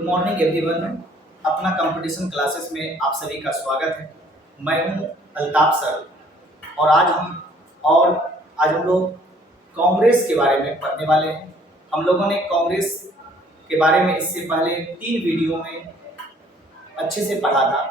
Good morning everyone. अपना competition classes में आप सभी का स्वागत है। मैं हूं अल्ताफ सर और आज हम लोग कांग्रेस के बारे में पढ़ने वाले हैं। हम लोगों ने कांग्रेस के बारे में इससे पहले 3 वीडियो में अच्छे से पढ़ा था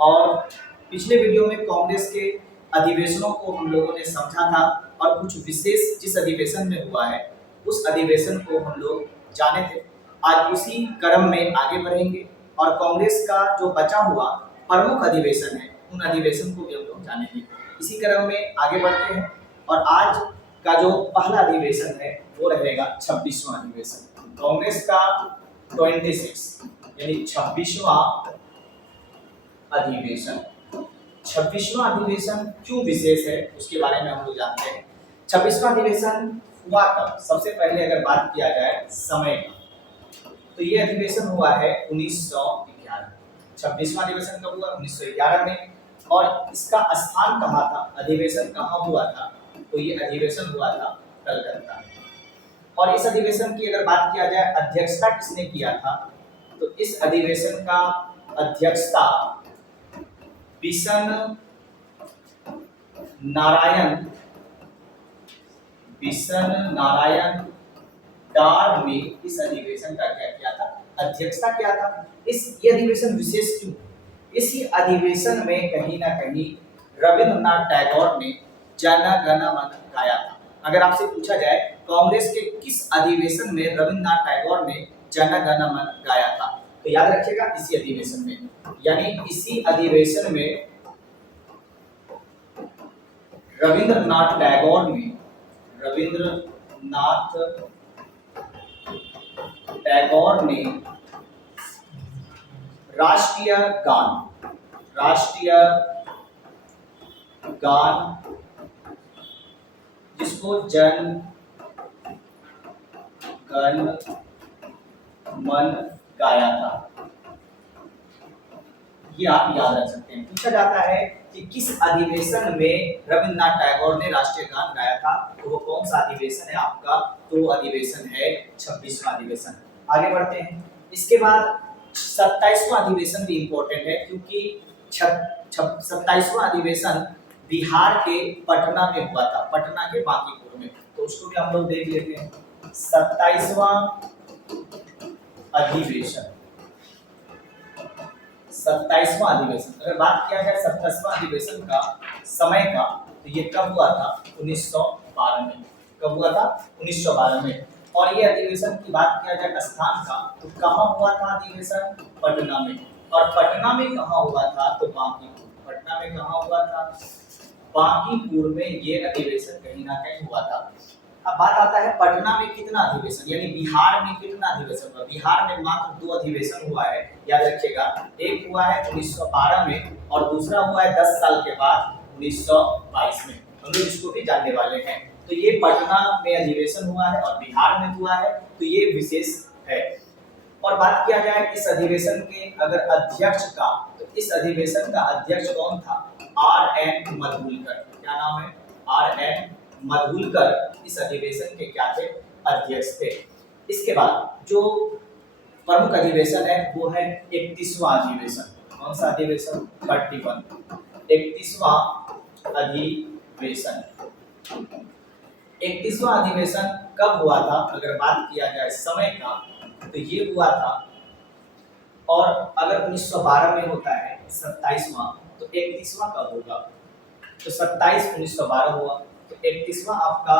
और पिछले वीडियो में कांग्रेस के अधिवेशनों को हम लोगों ने समझा था और कुछ विशेष जिस अधिवेशन में हुआ है उस अधिवेशन को हम लोग जाने थे। आज उसी क्रम में आगे बढ़ेंगे और कांग्रेस का जो बचा हुआ प्रमुख अधिवेशन है उन अधिवेशन को भी हम लोग जानेंगे। इसी क्रम में आगे बढ़ते हैं और आज का जो पहला अधिवेशन है वो रहेगा 26वां अधिवेशन कांग्रेस का 26 यानी 26वां अधिवेशन। 26वां अधिवेशन क्यों विशेष है उसके बारे में हम लोग जानते हैं। 26वां अधिवेशन हुआ कब? सबसे पहले अगर बात किया जाए समय का तो ये अधिवेशन हुआ है 1911। 26वां अधिवेशन कब हुआ? 1911 में। और इसका स्थान कहाँ था, अधिवेशन कहाँ हुआ था? तो ये अधिवेशन हुआ था कलकत्ता में। और इस अधिवेशन की अगर बात किया जाए अध्यक्षता किसने किया था तो इस अधिवेशन का अध्यक्षता बिशन नारायण डार ने इस अधिवेशन का क्या किया था, अध्यक्षता किया था। ये अधिवेशन विशेष क्यों? इसी अधिवेशन में कहीं ना कहीं रविंद्रनाथ टैगोर ने जन गण मन गाया था। अगर आपसे पूछा जाए कांग्रेस के किस अधिवेशन में रविंद्रनाथ टैगोर ने जन गण मन गाया था तो याद रखिएगा इसी अधिवेशन में, यानी इसी अधिवेशन में रविंद्रनाथ टैगोर ने राष्ट्रीय गान जिसको जन गण मन गाया था, ये आप याद रख सकते हैं। पूछा जाता है कि किस अधिवेशन में रविंद्रनाथ टैगोर ने राष्ट्रीय गान गाया था तो वो कौन सा अधिवेशन है आपका? तो अधिवेशन है 26वां अधिवेशन। आगे बढ़ते हैं। इसके बाद 27वां अधिवेशन भी इम्पोर्टेंट है क्योंकि 27वां अधिवेशन बिहार के पटना में हुआ था, पटना के बांकीपुर में, तो उसको भी हम लोग देख लेते हैं। 27वां अधिवेशन अगर बात किया जाए 27वां अधिवेशन का समय का तो ये कब हुआ था? 1912 में। कब हुआ था? 1912 में। और ये अधिवेशन की बात किया जाए स्थान का तो कहाँ हुआ था अधिवेशन? पटना में। और पटना में कहाँ हुआ था? तो बांकीपुर। पटना में कहाँ हुआ था? बांकीपुर में ये अधिवेशन कहीं ना कहीं हुआ था। अब बात आता है पटना में कितना अधिवेशन, यानी बिहार में कितना अधिवेशन हुआ? बिहार में मात्र 2 अधिवेशन हुआ है, याद रखिएगा। एक हुआ है 1912 में और दूसरा हुआ है 10 साल के बाद 1922 में। हम लोग इसको भी जानने वाले हैं। तो ये पटना में अधिवेशन हुआ है और बिहार में हुआ है, तो ये विशेष है। और बात किया जाए इस अधिवेशन के अगर अध्यक्ष का तो इस अधिवेशन का अध्यक्ष कौन था? R.N. मधुलकर। क्या नाम है? R.N. मधुलकर इस अधिवेशन के क्या थे? अध्यक्ष थे। इसके बाद जो प्रमुख अधिवेशन है वो है 31वां अधिवेशन। कौन सा अधिवेशन? 31। 31वां अधिवेशन। 31वां अधिवेशन कब हुआ था? अगर बात किया जाए समय का तो ये हुआ था, और अगर 1912 में होता है 27वां तो 31वां कब होगा? तो 27 1912 हुआ तो 31वां आपका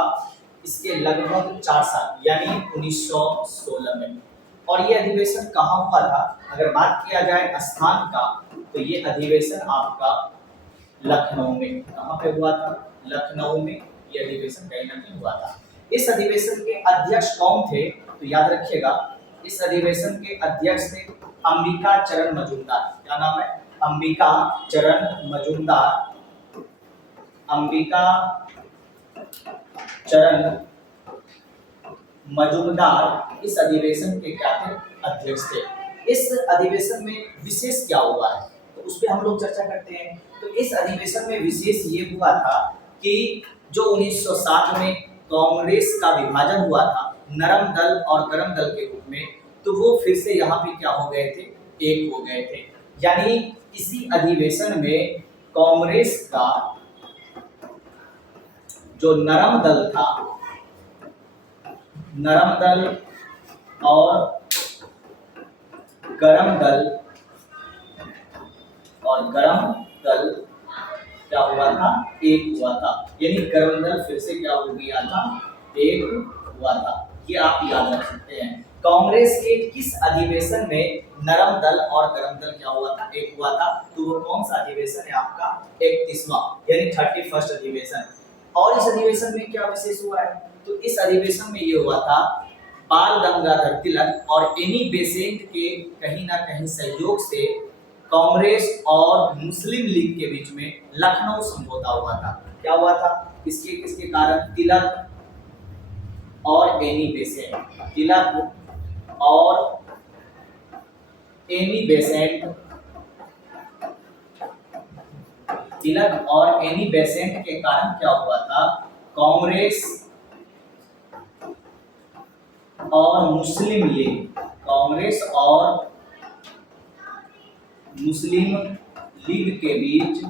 इसके लगभग 4 साल यानी 1916 में। और ये अधिवेशन कहाँ हुआ था? अगर बात किया जाए स्थान का तो ये अधिवेशन आपका लखनऊ में। कहाँ पे हुआ था? लखनऊ में ये अधिवेशन कहीं ना कहीं हुआ था। इस अधिवेशन के अध्यक्ष कौन थे? तो याद रखिएगा इस अधिवेशन के अध्यक्ष थे अंबिका चरण मजूमदार। क्या नाम है? अंबिका चरण मजूमदार इस अधिवेशन के क्या थे? अध्यक्ष थे। इस अधिवेशन में विशेष क्या हुआ है तो उस पर हम लोग चर्चा करते हैं। तो इस अधिवेशन में विशेष ये हुआ था कि जो 1960 में कांग्रेस का विभाजन हुआ था नरम दल और गरम दल के रूप में, तो तो वो फिर से यहाँ पे क्या हो गए थे, एक हो गए थे। यानी इसी अधिवेशन में कांग्रेस का जो नरम दल था, नरम दल और गरम दल, क्या हुआ था, एक हुआ था। यानी गरम दल फिर से क्या हो गया था, एक हुआ था। ये आप याद रख सकते हैं। कांग्रेस के किस अधिवेशन में नरम दल और गरम दल क्या हुआ था, एक हुआ था। तो वो कौन सा अधिवेशन है आपका, 31वां यानी 31st अधिवेशन। और इस अधिवेशन में क्या विशेष हुआ है, तो इस अधिवेशन में ये हुआ था बाल गंगाधर तिलक और एनी बेसेंट के कहीं ना कहीं सहयोग से कांग्रेस और मुस्लिम लीग के बीच में लखनऊ समझौता हुआ था। क्या हुआ था, किसके किसके कारण, तिलक और एनी बेसेंट, तिलक और एनी बेसेंट, तिलक और एनी बेसेंट के कारण क्या हुआ था, कांग्रेस और मुस्लिम लीग, कांग्रेस और मुस्लिम लीग के बीच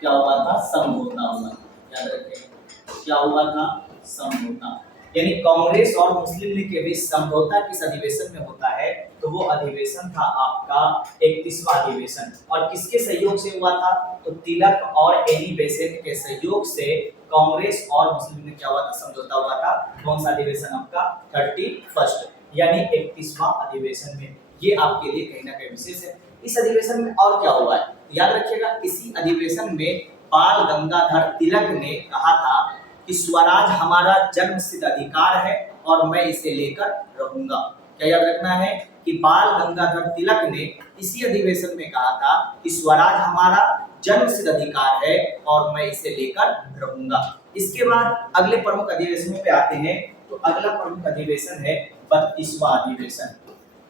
क्या हुआ था, समझौता हुआ। याद रखें क्या हुआ था, समझौता। यानी कांग्रेस और मुस्लिम लीग के बीच समझौता किस अधिवेशन में होता है, तो वो अधिवेशन था आपका 31वां अधिवेशन। और किसके सहयोग से हुआ था, तो तिलक और एनी बेसेंट के सहयोग से कांग्रेस और मुस्लिम लीग क्या हुआ था, समझौता हुआ था। कौन सा अधिवेशन आपका, 31st यानी 31वां अधिवेशन में। ये आपके लिए कहीं ना कहीं विशेष है। इस अधिवेशन में और क्या हुआ है, याद रखिएगा, इसी अधिवेशन में बाल गंगाधर तिलक ने कहा था कि स्वराज हमारा जन्मसिद्ध अधिकार है और मैं इसे लेकर रहूंगा। क्या याद रखना है कि बाल गंगाधर तिलक ने इसी अधिवेशन में कहा था कि स्वराज हमारा जन्मसिद्ध अधिकार है और मैं इसे लेकर रहूंगा। इसके बाद अगले प्रमुख अधिवेशनों पे आते हैं। तो अगला प्रमुख अधिवेशन है 32वां अधिवेशन।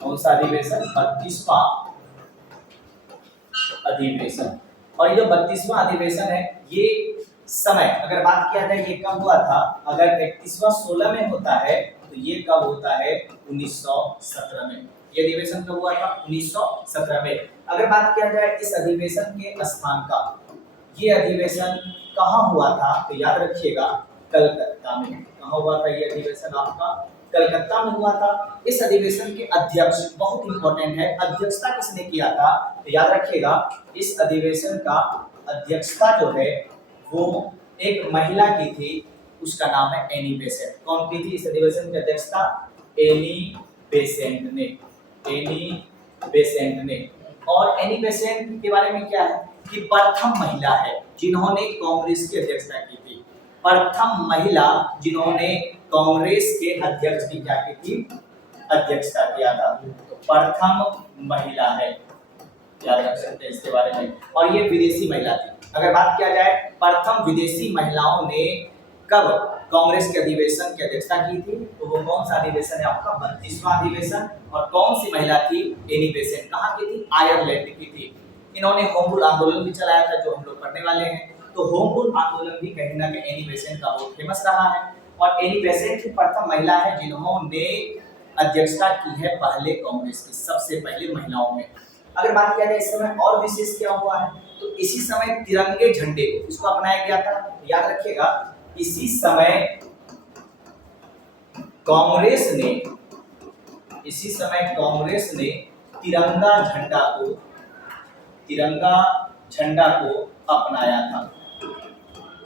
कौन सा अधिवेशन, 32वां अधिवेशन। और ये जो 32वां अधिवेशन है, ये समय अगर बात किया जाए, ये कब हुआ था, अगर 31वां 16 में होता है तो ये कब होता है, 1917 में। ये अधिवेशन कब हुआ था, 1917 में। अगर बात किया जाए इस अधिवेशन के स्थान का, ये अधिवेशन कहाँ हुआ था, तो याद रखिएगा कलकत्ता में। कहाँ हुआ था ये अधिवेशन आपका, कलकत्ता में हुआ था। इस अधिवेशन के अध्यक्ष बहुत इंपॉर्टेंट है, अध्यक्षता किसने किया था, तो याद रखिएगा इस अधिवेशन का अध्यक्षता जो है वो एक महिला की थी, उसका नाम है एनी बेसेंट। कौन की थी इस अधिवेशन की अध्यक्षता, एनी बेसेंट ने, एनी बेसेंट ने। और एनी बेसेंट के बारे में क्या है कि प्रथम महिला है जिन्होंने कांग्रेस की अध्यक्षता की थी, प्रथम महिला जिन्होंने कांग्रेस के अध्यक्ष की क्या की थी, अध्यक्षता किया था। तो प्रथम महिला है, याद रख सकते हैं इसके बारे में। और ये विदेशी महिला थी। अगर बात किया जाए प्रथम विदेशी महिलाओं ने कब कांग्रेस के अधिवेशन की अध्यक्षता की थी, तो वो कौन सा अधिवेशन है आपका, 32वां अधिवेशन। और कौन सी महिला थी, एनी बेसेंट। कहाँ की थी, आयरलैंड की थी। इन्होंने होम रूल आंदोलन भी चलाया था, जो हम लोग पढ़ने वाले हैं। तो होम रूल आंदोलन भी कहीं ना कहीं एनी बेसेंट का बहुत फेमस रहा है। और एनी बेसेंट की प्रथम महिला है जिन्होंने अध्यक्षता की है पहले कांग्रेस की, सबसे पहले महिलाओं में। अगर बात किया जाए इस समय और विशेष क्या हुआ है, तो इसी समय तिरंगे झंडे इसको अपनाया गया था। याद रखिएगा इसी समय कांग्रेस ने, इसी समय कांग्रेस ने तिरंगा झंडा को अपनाया था।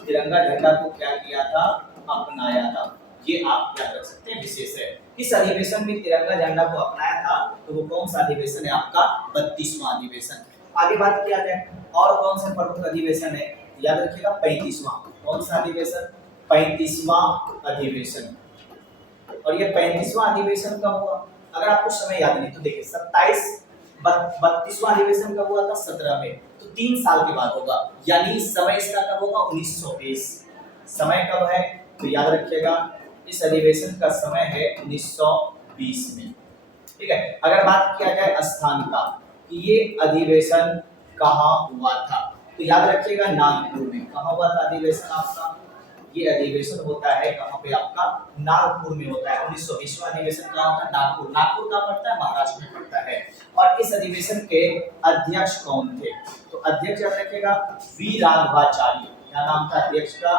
तिरंगा झंडा को क्या किया था, अपनाया था। ये आप याद रख सकते हैं, विशेष है। किस अधिवेशन में तिरंगा झंडा को अपनाया था, तो वो कौन सा अधिवेशन है आपका, 32वां अधिवेशन। आगे बात किया जाए और कौन सा प्रमुख अधिवेशन है, याद रखिएगा 35वां। कौन सा अधिवेशन, 35वां अधिवेशन। और ये 35वां अधिवेशन कब हुआ, अगर आपको समय याद नहीं तो देखिए 32वां अधिवेशन कब हुआ था, 17 में। तो 3 साल के बाद होगा, यानी समय इसका कब होगा, 1920। समय कब है, तो याद रखिएगा इस अधिवेशन का समय है 1920 में। ठीक है। अगर बात किया जाए स्थान का कि ये अधिवेशन कहाँ हुआ था, तो याद रखिएगा नागपुर में। कहाँ हुआ था अधिवेशन आपका, ये अधिवेशन होता है कहाँ पे आपका नागपुर में होता है। 1920वां अधिवेशन कहाँ होता है नागपुर। नागपुर कहाँ पड़ता है महाराष्ट्र में पड़ता है। और इस अधिवेशन के अध्यक्ष कौन थे तो अध्यक्ष याद रखिएगा वी राघवाचारी। क्या नाम था अध्यक्ष का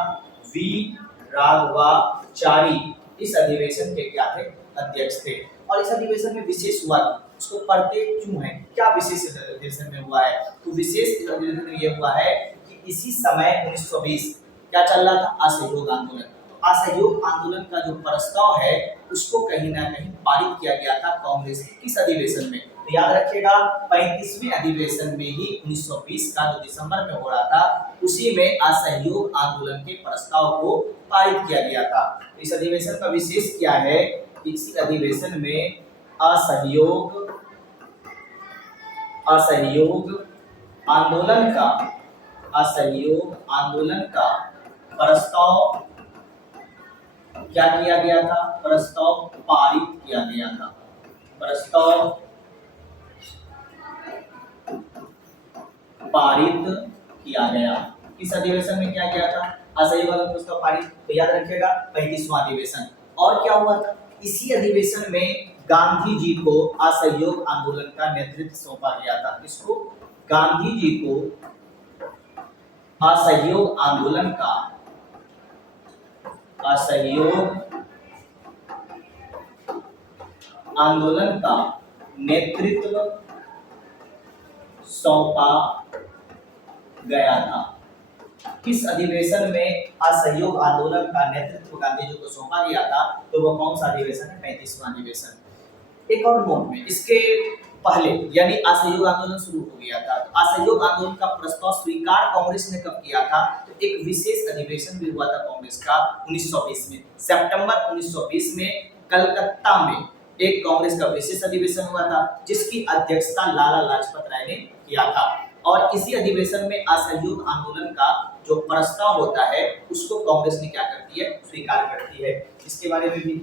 वी राघवाचारी। इस अधिवेशन के क्या थे अध्यक्ष थे। और इस अधिवेशन में विशेष हुआ उसको पढ़ते क्यों है क्या विशेष इस अधिवेशन में हुआ है तो विशेष इस अधिवेशन में ये हुआ है कि इसी समय 1920 क्या चल रहा था असहयोग आंदोलन। तो असहयोग आंदोलन का जो प्रस्ताव है उसको कहीं ना कहीं पारित किया गया था कांग्रेस के किस अधिवेशन में तो याद रखिएगा 35वें अधिवेशन में ही 1920 का जो दिसंबर में हो रहा था उसी में असहयोग आंदोलन के प्रस्ताव को पारित किया गया था। इस अधिवेशन का विशेष क्या है इसी अधिवेशन में असहयोग आंदोलन का प्रस्ताव क्या किया गया था प्रस्ताव पारित किया गया था। प्रस्ताव पारित किया गया किस अधिवेशन में क्या किया था असहयोग आंदोलन प्रस्ताव पारित तो याद रखिएगा 35वां अधिवेशन। और क्या हुआ था इसी अधिवेशन में गांधी जी को असहयोग आंदोलन का नेतृत्व सौंपा गया था। इसको गांधी जी को असहयोग आंदोलन का नेतृत्व सौंपा गया था। किस अधिवेशन में असहयोग आंदोलन का नेतृत्व गांधी जी को सौंपा गया था तो वो कौन सा अधिवेशन है 35वां अधिवेशन। एक और नोट में इसके पहले यानी असहयोग आंदोलन शुरू हो गया था तो असहयोग आंदोलन का प्रस्ताव स्वीकार कांग्रेस ने कब किया था तो एक विशेष अधिवेशन भी हुआ था कांग्रेस का 1920 में सितंबर 1920 में कलकत्ता में एक कांग्रेस का विशेष अधिवेशन हुआ था जिसकी अध्यक्षता लाला लाजपत राय ने किया था। और इसी अधिवेशन में असहयोग आंदोलन का जो प्रस्ताव होता है उसको कांग्रेस ने क्या करती है स्वीकार करती है। इसके बारे में भी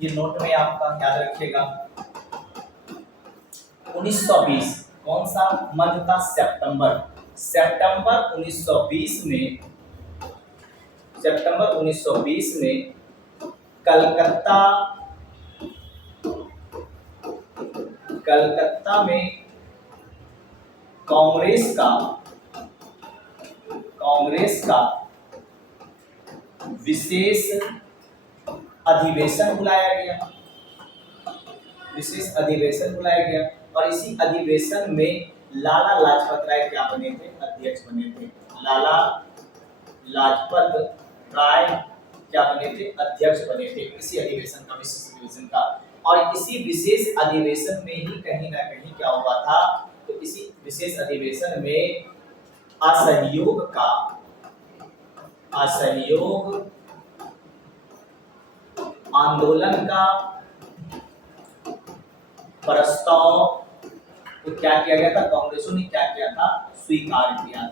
ये नोट में आपका याद रखिएगा 1920 कौन सा मंथ था सितंबर 1920 में कलकत्ता में कांग्रेस का विशेष अधिवेशन बुलाया गया और इसी अधिवेशन में लाला लाजपत राय क्या बने थे अध्यक्ष बने थे। लाला लाजपत राय क्या बने थे अध्यक्ष बने थे इसी अधिवेशन का विशेष अधिवेशन का। और इसी विशेष अधिवेशन में ही कहीं ना कहीं क्या हुआ था तो इसी विशेष अधिवेशन में असहयोग आंदोलन का प्रस्ताव तो क्या किया गया था कांग्रेसों ने क्या किया था स्वीकार किया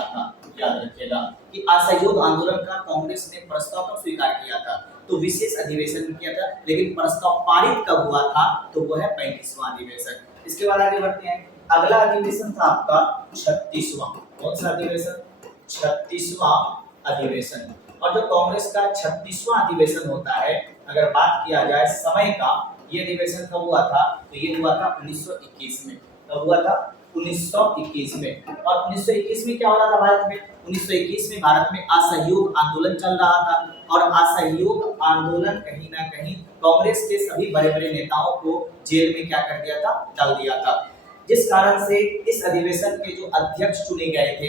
था। याद रखिएगा कि असहयोग आंदोलन का कांग्रेस ने प्रस्ताव को स्वीकार किया था तो विशेष अधिवेशन में किया था लेकिन प्रस्ताव पारित कब हुआ था तो वो है 35वां अधिवेशन। इसके बाद आगे बढ़ते हैं। अगला अधिवेशन था आपका 36वां। कौन सा अधिवेशन 36वां अधिवेशन। और जो कांग्रेस का 36वां अधिवेशन होता है अगर बात किया जाए समय का ये अधिवेशन कब हुआ था तो ये हुआ था 1921 में। कब हुआ था 1921 में। और 1921 में क्या हो रहा था भारत में 1921 में भारत में असहयोग आंदोलन चल रहा था और असहयोग आंदोलन कहीं ना कहीं कांग्रेस के सभी बड़े बड़े नेताओं को जेल में क्या कर दिया था डाल दिया था। जिस कारण से इस अधिवेशन के जो अध्यक्ष चुने गए थे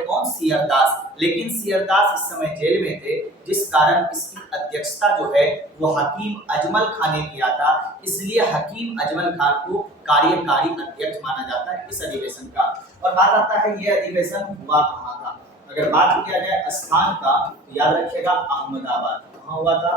कौन सियरदास। लेकिन सियरदास इस समय जेल में थे जिस कारण इसकी अध्यक्षता जो है वो हकीम अजमल खान ने किया था। इसलिए हकीम अजमल खान को कार्यकारी अध्यक्ष माना जाता है इस अधिवेशन का। और बात आता है ये अधिवेशन हुआ कहाँ था। अगर बात किया जाए स्थान का तो याद रखिएगा अहमदाबाद। कहाँ हुआ था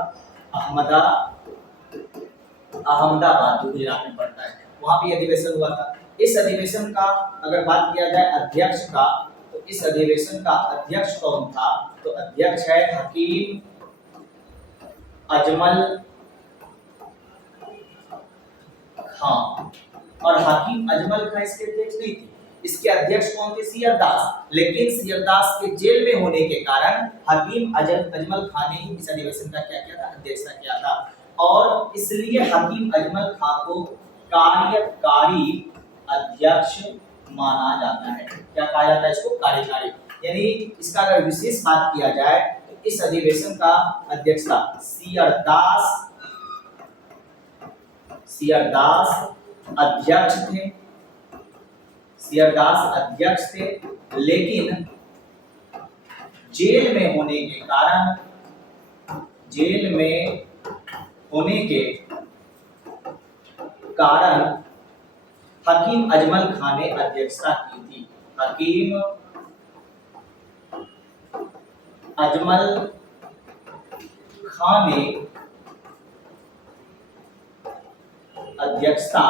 अहमदाबाद गुजरात में पड़ता है वहां भी अधिवेशन हुआ था। इस अधिवेशन का अगर बात किया जाए अध्यक्ष का तो इस अधिवेशन का अध्यक्ष कौन था तो अध्यक्ष है हकीम अजमल खान। और हकीम अजमल खान इसके अध्यक्ष नहीं थे इसके अध्यक्ष कौन थे? सियरदास। लेकिन सियरदास के जेल में होने के कारण हकीम अजमल खान ने इस अधिवेशन का क्या किया था? अध्यक्षता किया था। और इसलिए हकीम अजमल खान को कार्यकारी अध्यक्ष माना जाता है। क्या कहा जाता है इसको? कार्यकारी। यानी इसका अगर विशेष बात किया जाए तो इस अधिवेशन का अध्यक्षता सियरदास अध्यक्ष थे। सियरदास अध्यक्ष थे, लेकिन जेल में होने के कारण हकीम अजमल खान ने अध्यक्षता की थी। हकीम अजमल खान ने अध्यक्षता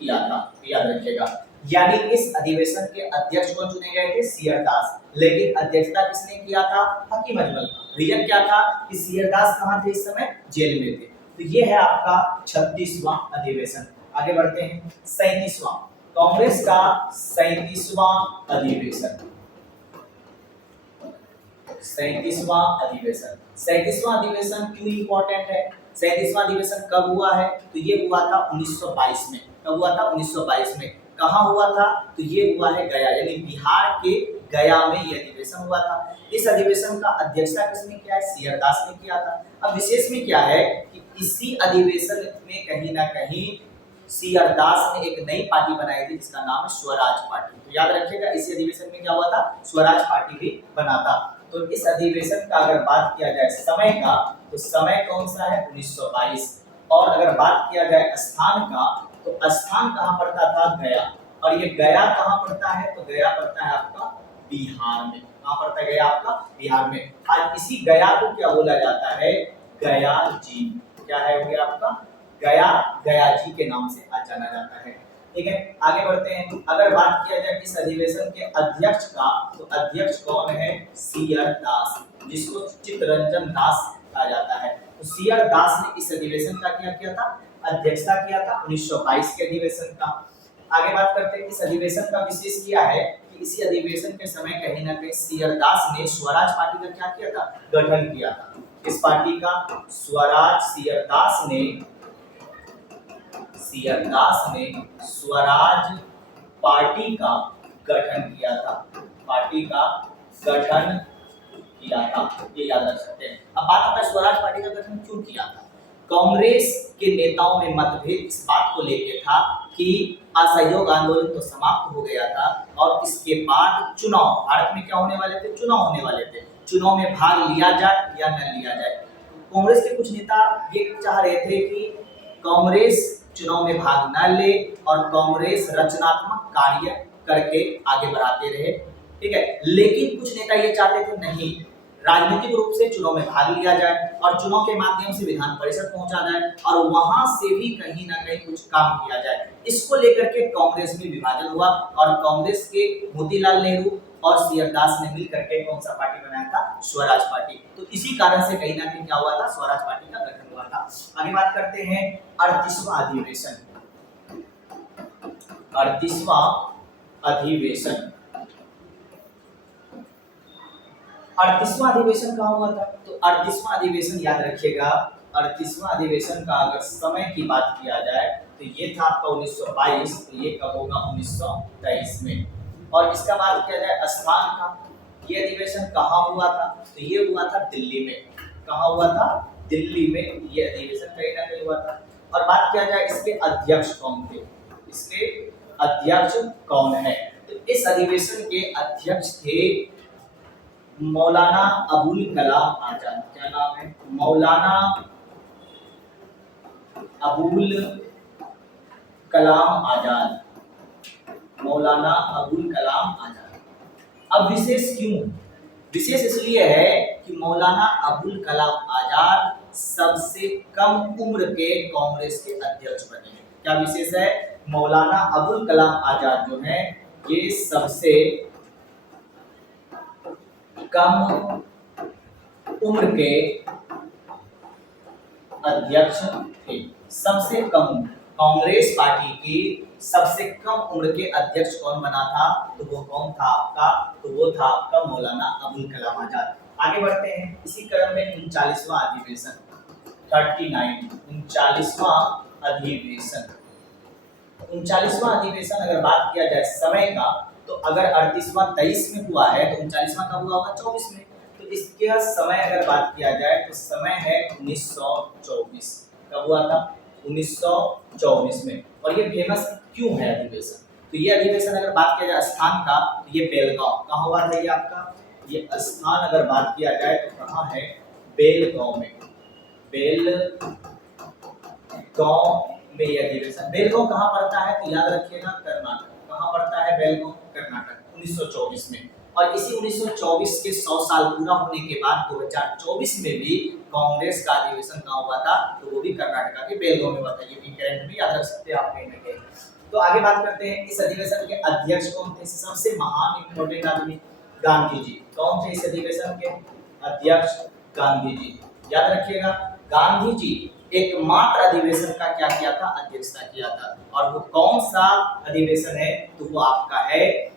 किया था, याद रखिएगा। यानी इस अधिवेशन के अध्यक्ष कौन चुने गए थे? सियरदास। लेकिन अध्यक्षता किसने किया था? हकीम अजमल खान। रीजन क्या था कि सियरदास कहां थे इस समय? जेल में थे। तो ये है आपका 36वां अधिवेशन। आगे बढ़ते हैं 37वां, कांग्रेस का 37वां अधिवेशन। 37वां अधिवेशन। 37वां अधिवेशन क्यों इंपॉर्टेंट है? 37वां अधिवेशन कब हुआ है? तो ये हुआ था 1922 में। कब हुआ था? 1922 में। कहाँ हुआ था? तो ये हुआ है गया, यानी बिहार के गया में ये अधिवेशन हुआ था। इस अधिवेशन का अध्यक्षता किसने किया है? सियरदास ने किया था। अब विशेष में क्या है कि इसी अधिवेशन में कहीं ना कहीं सियरदास ने एक नई पार्टी बनाई थी जिसका नाम है स्वराज पार्टी। तो याद रखिएगा इसी अधिवेशन में क्या हुआ था? स्वराज पार्टी भी बना था। तो इस अधिवेशन का अगर बात किया जाए समय का, तो समय कौन सा है? 1922। और अगर बात किया जाए स्थान का, तो स्थान कहाँ पड़ता था? गया। और ये गया कहाँ पड़ता है? तो गया पड़ता है आपका बिहार में। कहाँ पड़ता है गया? आपका बिहार में। आज इसी गया को क्या बोला जाता है? गया जी। क्या है हो गया आपका? गया जी के नाम से आज जाना जाता है। ठीक है, आगे बढ़ते हैं। अगर बात किया जाए इस अधिवेशन के अध्यक्ष का, तो अध्यक्ष कौन है? सियरदास, जिसको चित्तरंजन दास कहा जाता है। तो सियरदास ने इस अधिवेशन का क्या किया था? अध्यक्षता किया था 1922 के अधिवेशन का। आगे बात करते हैं इस अधिवेशन का विशेष क्या है कि इसी अधिवेशन के समय कहीं ना कहीं सियरदास ने स्वराज पार्टी का क्या किया था? गठन किया था। इस पार्टी का सियरदास ने स्वराज पार्टी का गठन किया था। पार्टी का गठन किया था, ये याद रख सकते हैं। अब बात आता है स्वराज पार्टी का गठन क्यों किया था। कांग्रेस के नेताओं में मतभेद इस बात को लेकर था कि असहयोग आंदोलन तो समाप्त हो गया था और इसके बाद चुनाव, भारत में क्या होने वाले थे? चुनाव होने वाले थे। चुनाव में भाग लिया जाए या न लिया जाए। कांग्रेस के कुछ नेता ये चाह रहे थे कि कांग्रेस चुनाव में भाग न ले और कांग्रेस रचनात्मक कार्य करके आगे बढ़ाते रहे। ठीक है, लेकिन कुछ नेता ये चाहते थे नहीं, राजनीतिक रूप से चुनाव में भाग लिया जाए और चुनाव के माध्यम से विधान परिषद पहुंचा जाए और वहां से भी कहीं ना कहीं कुछ काम किया जाए। इसको लेकर के कांग्रेस में विभाजन हुआ और कांग्रेस के मोतीलाल नेहरू और सियरदास ने मिलकर के कौन सा पार्टी बनाया था? स्वराज पार्टी। तो इसी कारण से कहीं ना कहीं क्या हुआ था? स्वराज पार्टी का गठन हुआ था। आगे बात करते हैं 38वां अधिवेशन। 38वां अधिवेशन। 38वां अधिवेशन कहाँ हुआ था? तो 38वां अधिवेशन याद रखिएगा। 38वां अधिवेशन का अगर समय की बात किया जाए तो ये था आपका 1922, तो ये कब होगा? 1923 में। और इसका बात किया जाए स्थान का, ये अधिवेशन कहाँ हुआ था? तो ये हुआ था दिल्ली में। कहाँ हुआ था? दिल्ली में ये अधिवेशन कहीं ना कहीं हुआ था। और बात किया जाए इसके अध्यक्ष कौन थे? इसके अध्यक्ष कौन है? तो इस अधिवेशन के अध्यक्ष थे मौलाना अबुल कलाम आजाद। क्या नाम है? मौलाना अबुल कलाम आजाद। मौलाना अबुल कलाम आजाद। अब विशेष क्यों? विशेष इसलिए है कि मौलाना अबुल कलाम आजाद सबसे कम उम्र के कांग्रेस के अध्यक्ष बने हैं। क्या विशेष है? मौलाना अबुल कलाम आजाद जो है ये सबसे कम उम्र के अध्यक्ष थे। सबसे कम उम्र, कांग्रेस पार्टी की सबसे कम उम्र के अध्यक्ष कौन बना था? तो वो कौन था आपका? तो वो था आपका मौलाना अबुल कलाम आजाद। आगे बढ़ते हैं, इसी क्रम में 39वां अधिवेशन 39 39वां अधिवेशन 39वां अधिवेशन अगर बात किया जाए समय का, तो अगर 38वां 23 में हुआ है तो 39वां कब हुआ होगा? 24 में। तो इसके समय अगर बात किया जाए तो समय है 1924। कब हुआ था? 1924 में। और ये फेमस क्यों है अधिवेशन? तो ये अधिवेशन अगर बात किया जाए स्थान का, तो ये बेलगांव। कहाँ हुआ था ये आपका? ये स्थान अगर बात किया जाए तो कहाँ है? बेलगांव में। बेलगांव में ये अधिवेशन। बेलगांव कहाँ पड़ता है? तो याद रखिएगा, कर्नाटक। कहाँ पड़ता है बेलगांव? कर्नाटक। 1924 में। और इसी 1924 के 100 साल पूरा होने के बाद 2024 में भी कांग्रेस का अधिवेशन कहाँ हुआ था? तो वो भी कर्नाटक के बेलगांव में हुआ था। ये भी करंट भी याद रख सकते हैं आप कहीं ना कहीं। तो आगे बात करते हैं, इस अधिवेशन के अध्यक्ष कौन थे? सबसे महान इंपोर्टेंट आदमी गांधी जी। कौन थे इस अधिवेशन के अध्यक्ष? गांधी जी। याद रखिएगा, गांधी जी एकमात्र अधिवेशन का क्या किया था? अध्यक्षता किया था। और वो कौन सा अधिवेशन है? तो वो आपका है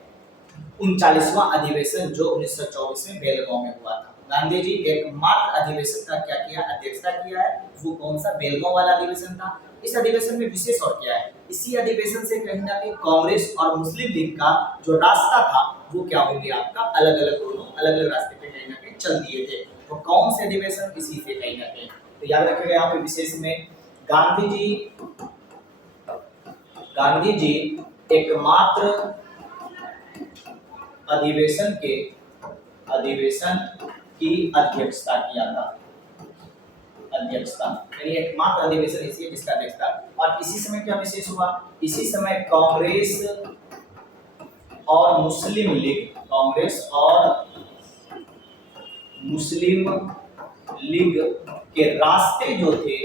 39वां अधिवेशन, जो 1924 में बेलगांव में हुआ था। गांधी जी एकमात्र अधिवेशन का क्या किया? अध्यक्षता किया है। वो कौन सा? बेलगांव वाला अधिवेशन था। इस अधिवेशन में विशेष और क्या है? इसी अधिवेशन से कहीं ना कहीं कांग्रेस और मुस्लिम लीग का जो रास्ता था वो क्या हो गया आपका? अलग अलग, दोनों अलग अलग रास्ते पे कहीं ना कहीं चल दिए थे। तो कौन से अधिवेशन? इसी से कहीं ना कहीं। तो याद रखिएगा यहाँ पे विशेष में गांधी जी एकमात्र अधिवेशन की अध्यक्षता किया था। अध्यक्षता यानी एकमात्र अधिवेशन इसी जिसका अध्यक्षता। और इसी समय क्या विशेष हुआ? इसी समय कांग्रेस और मुस्लिम लीग के रास्ते जो थे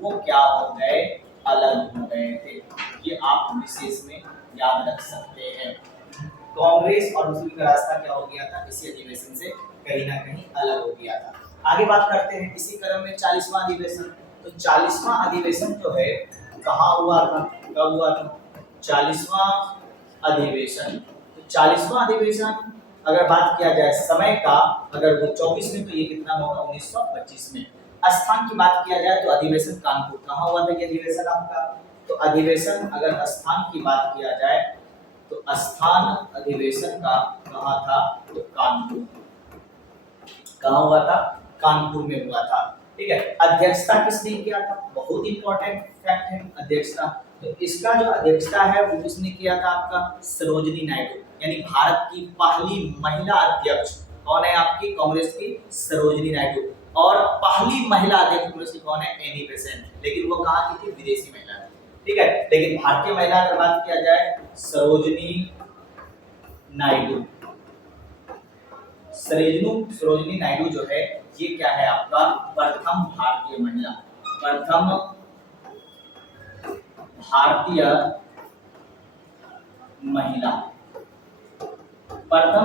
वो क्या हो गए? अलग हो गए थे। ये आप विशेष में याद रख सकते हैं। कांग्रेस और मुस्लिम का रास्ता क्या हो गया था? इसी अधिवेशन से कहीं ना कहीं अलग हो गया था। आगे बात करते हैं, इसी क्रम में 40वां अधिवेशन। तो 40वां अधिवेशन जो है कहाँ हुआ था? कब हुआ था? 40वां अधिवेशन। तो 40वां अधिवेशन अगर बात किया जाए समय का, अगर वो 24 में, तो ये कितना होगा? 1925 में। स्थान की बात किया जाए तो अधिवेशन कानपुर। कहाँ हुआ था ये अधिवेशन आपका? तो अधिवेशन अगर स्थान की बात किया जाए तो स्थान अधिवेशन का कहाँ था? तो कानपुर। कहाँ हुआ था? कानपुर में हुआ था। ठीक है। अध्यक्षता किसने किया था? बहुत इंपॉर्टेंट फैक्ट है अध्यक्षता। तो इसका जो अध्यक्षता है वो किसने किया था? आपका सरोजिनी नायडू, यानी भारत की पहली महिला अध्यक्ष। कौन है आपकी? कांग्रेस की सरोजिनी नायडू। और पहली महिला अध्यक्ष कांग्रेस की कौन है? Annie Besant. लेकिन वो कहाँ की थी? विदेशी महिला। ठीक है। लेकिन भारतीय महिला अगर बात किया जाए, सरोजिनी नायडू। सरोजिनी नायडू जो है ये क्या है आपका? प्रथम भारतीय महिला। प्रथम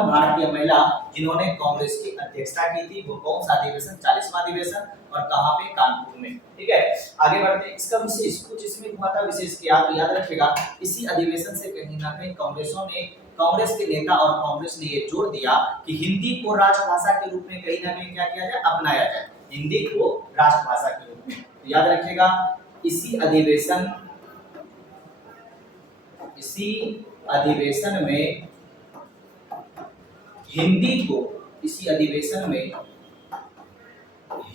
भारतीय महिला जिन्होंने कांग्रेस की अध्यक्षता की थी। वो कौन सा अधिवेशन? 40वां अधिवेशन। और कहाँ पे? कानपुर में। ठीक है। आगे बढ़ते हैं, इसका विशेष कुछ इसमें हुआ था विशेष की आप याद रखिएगा। इसी अधिवेशन से कहीं ना कहीं कांग्रेस के नेता और कांग्रेस ने ये जोर दिया कि हिंदी को राष्ट्रभाषा के रूप में कहीं ना कहीं क्या किया जाए? अपनाया जाए। हिंदी को राष्ट्रभाषा के रूप में। तो याद रखिएगा, इसी अधिवेशन में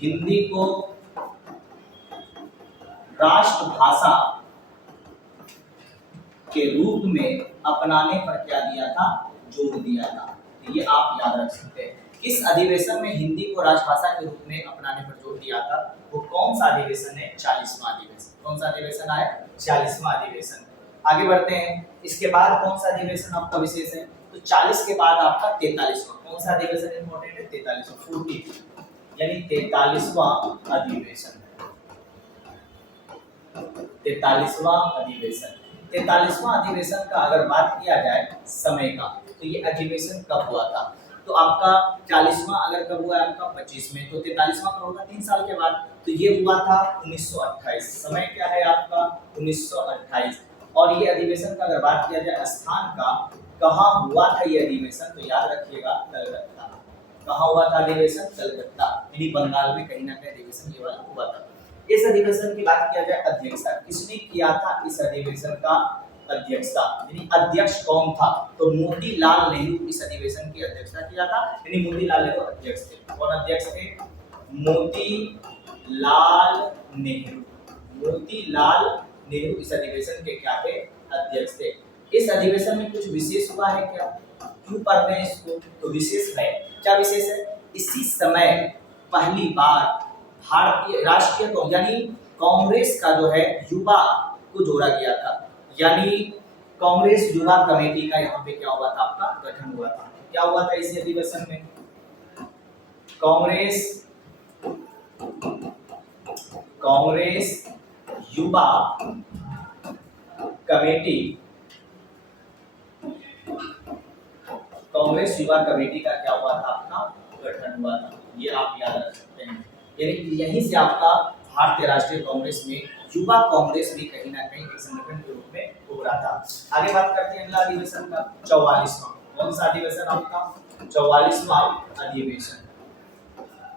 हिंदी को राष्ट्रभाषा के रूप में अपनाने पर क्या दिया था? जोर दिया था। ये आप याद रख सकते हैं। किस अधिवेशन में हिंदी को राष्ट्रभाषा के रूप में अपनाने पर जोर दिया था? वो कौन सा अधिवेशन है? 40वां अधिवेशन। कौन सा अधिवेशन है? 40वां अधिवेशन। आगे बढ़ते हैं, इसके बाद कौन सा अधिवेशन आपका विशेष है? तो 40 के बाद आपका 43वां। कौन सा अधिवेशन इंपॉर्टेंट है? 43वां 40, यानी 43वां अधिवेशन। 43वां अधिवेशन। 43वां अधिवेशन का अगर बात किया जाए समय का, तो ये अधिवेशन कब हुआ था? तो आपका 40वां अगर कब हुआ है आपका 25 में, तो 43वां कब होगा 3 साल के बाद। तो ये हुआ था 1928। समय क्या है आपका 1928। और ये अधिवेशन का अगर बात किया जाए स्थान का, कहाँ हुआ था ये अधिवेशन, तो याद रखिएगा कलकत्ता। कहाँ हुआ था अधिवेशन? कलकत्ता, यानी बंगाल में कहीं ना कहीं अधिवेशन ये वाला हुआ था। इस अधिवेशन की बात किया जाए अध्यक्षता, किसने किया था इस अधिवेशन का अध्यक्षता, यानी अध्यक्ष कौन था? तो मोतीलाल नेहरू इस अधिवेशन की अध्यक्षता किया था, यानी मोतीलाल नेहरू अध्यक्ष थे। कौन अध्यक्ष थे? मोतीलाल नेहरू। मोतीलाल नेहरू इस अधिवेशन के क्या थे? अध्यक्ष थे। इस अधिवेशन में कुछ विशेष हुआ है क्या? क्यों पढ़ रहे हैं इसको? तो विशेष है। क्या विशेष है? इसी समय पहली बार भारतीय राष्ट्रीय यानी कांग्रेस का जो है युवा को जोड़ा गया था, यानी कांग्रेस युवा कमेटी का यहाँ पे क्या हुआ था? आपका गठन हुआ था। क्या हुआ था इसी अधिवेशन में? कांग्रेस युवा कमेटी, कांग्रेस युवा कमेटी का क्या हुआ था? आपका गठन हुआ था। ये आप याद रख सकते हैं, यानी यहीं से आपका भारतीय राष्ट्रीय कांग्रेस में युवा कांग्रेस भी कहीं ना कहीं एक संगठन के रूप में उभरा था। आगे बात करते हैं अगला अधिवेशन का, 44वां। कौन सा अधिवेशन आपका? 44वां अधिवेशन।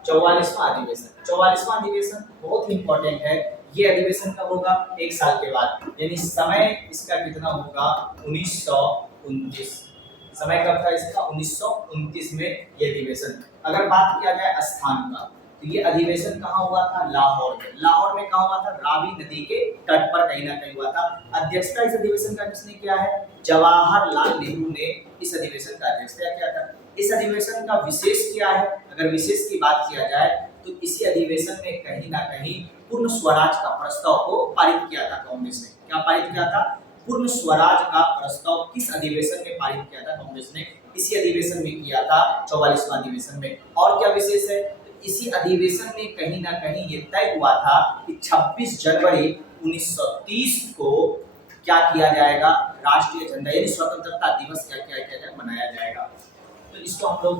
44वां अधिवेशन, 44वां अधिवेशन बहुत ही इंपॉर्टेंट है। ये अधिवेशन कब होगा? 1 साल के बाद, यानी समय इसका कितना होगा? 1929। समय कब था इसका? 1929 में ये अधिवेशन। अगर बात किया जाए स्थान का, तो ये अधिवेशन कहाँ हुआ था? लाहौर में। लाहौर में कहाँ हुआ था? रावी नदी के तट पर कहीं ना कहीं हुआ था। अध्यक्षता इस अधिवेशन का किसने किया है? जवाहरलाल नेहरू ने इस अधिवेशन का अध्यक्षता किया था। इस अधिवेशन का विशेष क्या है? अगर विशेष की बात किया जाए तो इसी अधिवेशन में कहीं ना कहीं पूर्ण स्वराज का प्रस्ताव को पारित किया था कांग्रेस ने। क्या पारित किया था? पूर्ण स्वराज का प्रस्ताव किस अधिवेशन में पारित किया था कांग्रेस ने? इसी अधिवेशन में किया था, 44वां अधिवेशन में। और क्या विशेष है? इसी अधिवेशन में कहीं ना कहीं ये तय हुआ था कि 26 जनवरी 1930 को क्या किया जाएगा? राष्ट्रीय झंडा यानी स्वतंत्रता दिवस क्या किया जाएगा? मनाया जाएगा। तो इसको हम लोग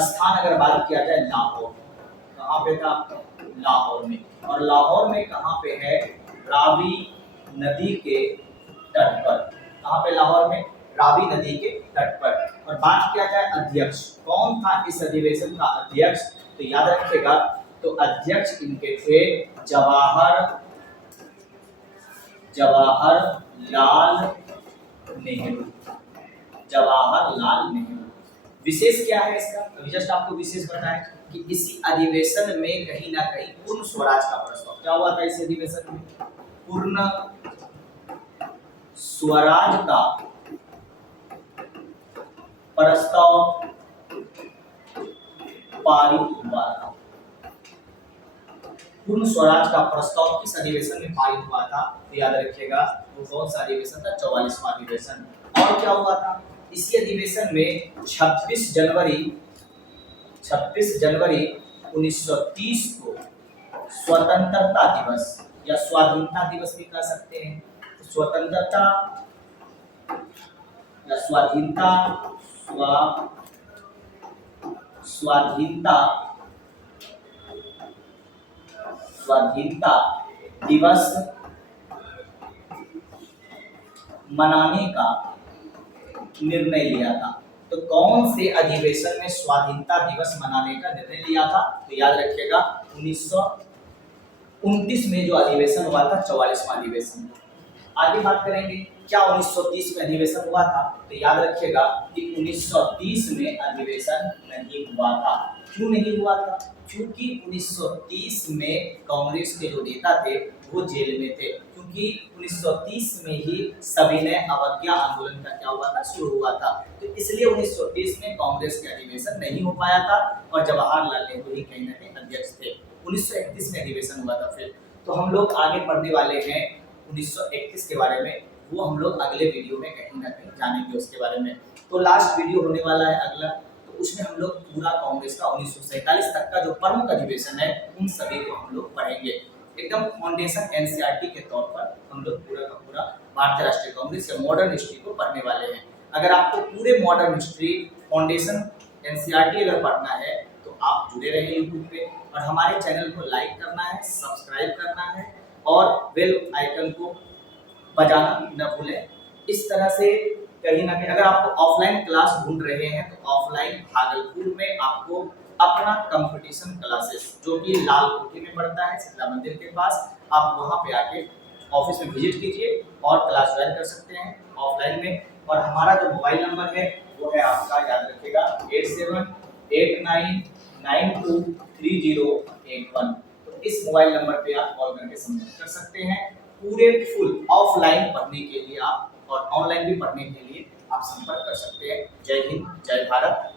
स्थान अगर बात किया जाए लाहौर, कहाँ पे था? लाहौर में। और लाहौर में कहाँ पे है? रावी नदी के तट पर। कहाँ पे? लाहौर में रावी नदी के तट पर। और बात किया जाए अध्यक्ष, कौन था इस अधिवेशन का अध्यक्ष? तो याद रखिएगा, तो अध्यक्ष इनके थे जवाहरलाल नेहरू। जवाहरलाल नेहरू। विशेष क्या है इसका? अभी जस्ट आपको विशेष बताएं कि इसी अधिवेशन में कहीं ना कहीं पूर्ण स्वराज का प्रस्ताव क्या हुआ था? इस अधिवेशन में पूर्ण स्वराज का प्रस्ताव पारित हुआ था। पूर्ण स्वराज का प्रस्ताव किस अधिवेशन में पारित हुआ था? तो याद रखिएगा, वो कौन सा अधिवेशन था? 44वां अधिवेशन। और क्या हुआ था इसी अधिवेशन में? 26 जनवरी 1930 को स्वतंत्रता दिवस या स्वाधीनता दिवस भी कह सकते हैं। स्वतंत्रता या स्वाधीनता दिवस मनाने का निर्णय लिया था। तो कौन से अधिवेशन में स्वाधीनता दिवस मनाने का निर्णय लिया था? तो याद रखिएगा 1929 में जो अधिवेशन हुआ था, 44वां अधिवेशन। आगे बात करेंगे क्या 1930 में अधिवेशन हुआ था? तो याद रखिएगा कि 1930 में अधिवेशन नहीं हुआ था। क्यों नहीं हुआ था? क्योंकि 1930 में कांग्रेस के जो नेता थे वो जेल में थे, क्योंकि 1930 में ही सविनय अवज्ञा आंदोलन का क्या हुआ था? शुरू हुआ था। तो इसलिए 1930 में कांग्रेस के अधिवेशन नहीं हो पाया था और जवाहरलाल नेहरू ही कहीं ना कहीं अध्यक्ष थे। 1931 में अधिवेशन हुआ था। फिर तो हम लोग आगे पढ़ने वाले हैं 1931 के बारे में, वो हम लोग अगले वीडियो में कहीं ना कहीं जानेंगे उसके बारे में। तो लास्ट वीडियो होने वाला है अगला, तो उसमें हम लोग पूरा कांग्रेस का 1947 तक का जो प्रमुख अधिवेशन है उन सभी को हम लोग पढ़ेंगे। एकदम फाउंडेशन एनसीईआरटी के तौर पर हम लोग पूरा का पूरा भारतीय राष्ट्रीय कांग्रेस या मॉडर्न हिस्ट्री को पढ़ने वाले हैं। अगर आपको पूरे मॉडर्न हिस्ट्री फाउंडेशन एनसीईआरटी अगर पढ़ना है तो आप जुड़े रहिए यूट्यूब पे, और हमारे चैनल को लाइक करना है, सब्सक्राइब करना है और बेल आइकन को बजाना न भूलें। इस तरह से कहीं ना कहीं अगर आपको ऑफलाइन क्लास ढूंढ रहे हैं तो ऑफलाइन भागलपुर में आपको अपना कंपटीशन क्लासेस जो कि लाल कोठी में पड़ता है शीतला मंदिर के पास, आप वहां पे आके ऑफिस में विजिट कीजिए और क्लास ज्वाइन कर सकते हैं ऑफलाइन में। और हमारा जो मोबाइल नंबर है वो है आपका, याद रखिएगा, 8789923081। तो इस मोबाइल नंबर पे आप कॉल करके संपर्क कर सकते हैं। पूरे फुल ऑफलाइन पढ़ने के लिए आप और ऑनलाइन भी पढ़ने के लिए आप संपर्क कर सकते हैं। जय हिंद, जय भारत।